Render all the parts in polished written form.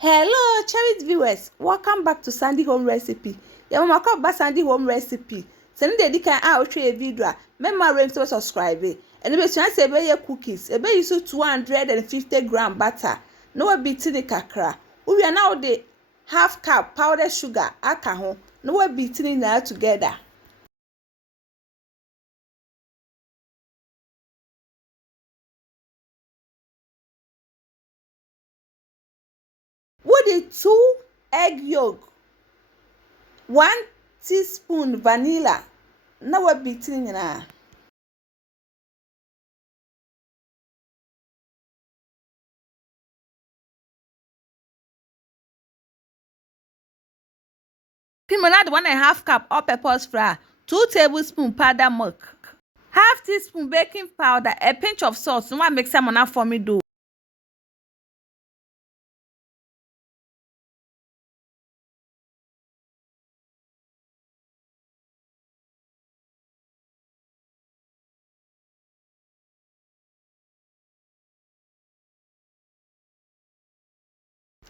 Hello, cherished viewers. Welcome back to Sandy Home Recipe. Ya mama ko ba Sandy Home Recipe. Send the dikan a otwe video. Memma rem to subscribe. And be try say be cookies. E be use 250 gram butter. No be tini kakra. We are now the half cup powdered sugar aka ho. No be tini na together. With the 2 egg yolk, 1 teaspoon vanilla. No be tini na. Add 1.5 cup all-purpose flour, 2 tablespoons powdered milk, half teaspoon baking powder, a pinch of salt. No one make some on for me do.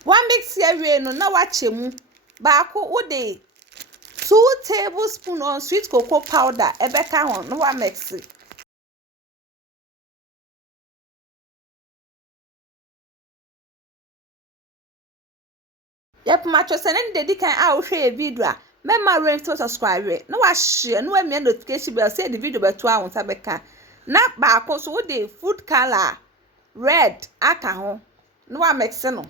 One mix here no na wache mu. Baako wo de 2 tablespoons on sweet cocoa powder. Ebeka ho no wa mix. Yep, matcho send the dikan a wo hwe video. Memma rem to subscribe. No wa share, no wa me notification bell say the video beto a won beka. Na baako so wo de food color red aka ho. No wa mix no.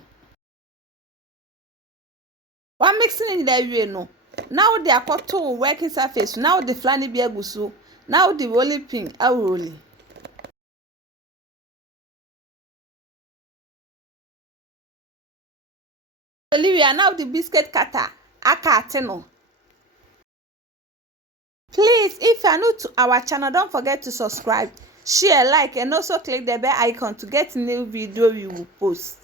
One mixing in the way no. Now they are cut to working surface. Now the flanny be agusu. Now the rolling pin a rolling. Olivia, now the biscuit cutter. Akateno. Please, if you are new to our channel, don't forget to subscribe, share, like, and also click the bell icon to get new video we will post.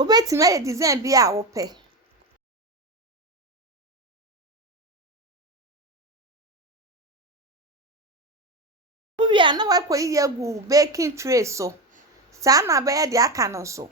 Obey to make the design be our pay. We are now work with baking tray so. Sana be the aka so.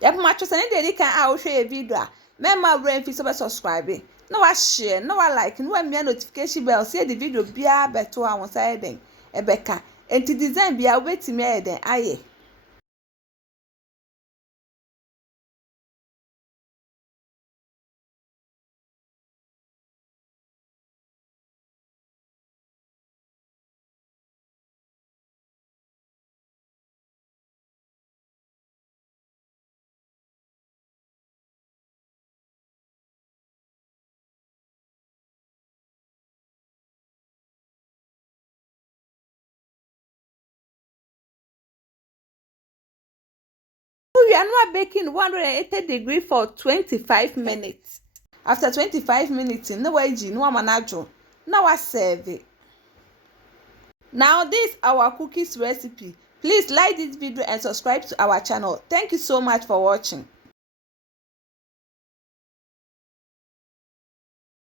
Yep, matches and they can out share a video. Memma brain fee subscribe. No wa share, no wa like, no wa me notification bell say the video be a better one side then. Ebeka. And to design be a wait me then aye. We are now baking 180 for 25 minutes. After 25 minutes, no way, no manajo. Now I serve it. Now this our cookies recipe. Please like this video and subscribe to our channel. Thank you so much for watching.